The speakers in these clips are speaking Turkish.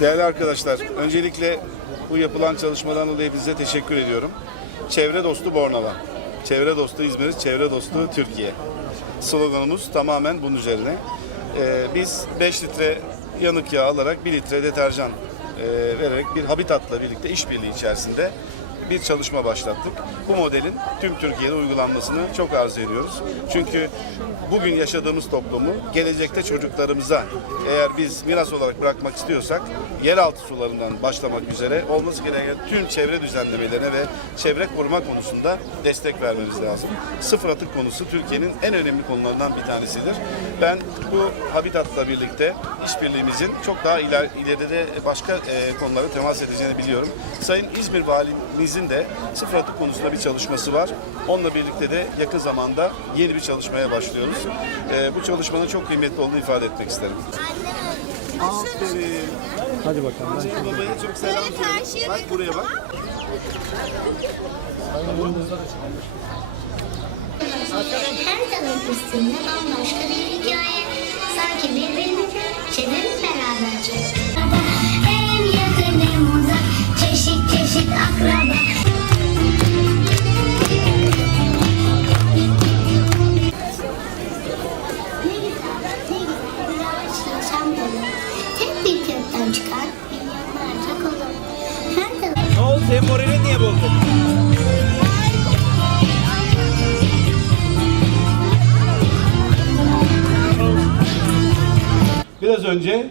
Değerli arkadaşlar, öncelikle bu yapılan çalışmadan dolayı hepinize teşekkür ediyorum. Çevre dostu Bornova, çevre dostu İzmir, çevre dostu Türkiye. Sloganımız tamamen bunun üzerine. Ee, biz 5 litre yanık yağ alarak 1 litre deterjan e, vererek bir habitatla birlikte işbirliği içerisinde bir çalışma başlattık. Bu modelin tüm Türkiye'de uygulanmasını çok arzu ediyoruz. Çünkü bugün yaşadığımız toplumu gelecekte çocuklarımıza eğer biz miras olarak bırakmak istiyorsak yeraltı sularından başlamak üzere olması gereken tüm çevre düzenlemelerine ve çevre koruma konusunda destek vermemiz lazım. Sıfır atık konusu Türkiye'nin en önemli konularından bir tanesidir. Ben bu Habitat'la birlikte işbirliğimizin çok daha iler, ileride başka e, konulara temas edeceğini biliyorum. Sayın İzmir Valimizin de sıfır atık konusunda bir çalışması var. Onunla birlikte de yakın zamanda yeni bir çalışmaya başlıyoruz. E, bu çalışmanın çok kıymetli olduğunu ifade etmek isterim. Aferin. Hadi bakalım. Hacı babaya çok selam söyle. Bak buraya bak. Her tanın üstünde bambaşka bir hikaye. Sanki birbirini çevirip beraberce. Hem yakın hem uzak, çeşit çeşit akraba. Biraz önce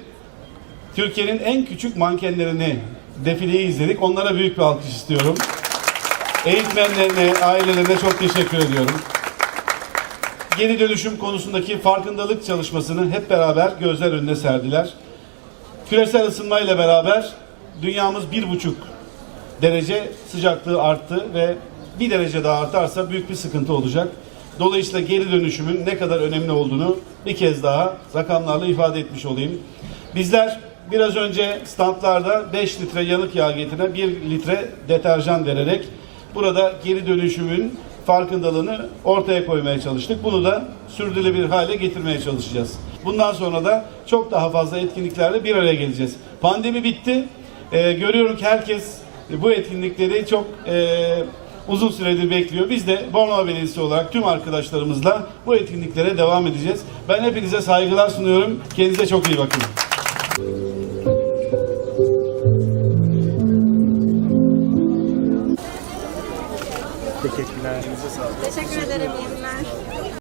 Türkiye'nin en küçük mankenlerini defileyi izledik. Onlara büyük bir alkış istiyorum. Eğitmenlerine, ailelerine çok teşekkür ediyorum. Geri dönüşüm konusundaki farkındalık çalışmasını hep beraber gözler önüne serdiler. Küresel ısınmayla beraber dünyamız bir buçuk derece sıcaklığı arttı ve bir derece daha artarsa büyük bir sıkıntı olacak. Dolayısıyla geri dönüşümün ne kadar önemli olduğunu bir kez daha rakamlarla ifade etmiş olayım. Bizler biraz önce standlarda 5 litre yanık yağ getirene 1 litre deterjan vererek burada geri dönüşümün farkındalığını ortaya koymaya çalıştık. Bunu da sürdürülebilir hale getirmeye çalışacağız. Bundan sonra da çok daha fazla etkinliklerle bir araya geleceğiz. Pandemi bitti. Ee, görüyorum ki herkes bu etkinlikleri çok e, uzun süredir bekliyor. Biz de Bornova Belediyesi olarak tüm arkadaşlarımızla bu etkinliklere devam edeceğiz. Ben hepinize saygılar sunuyorum. Kendinize çok iyi bakın. Teşekkürler. Teşekkür ederim. İyi günler.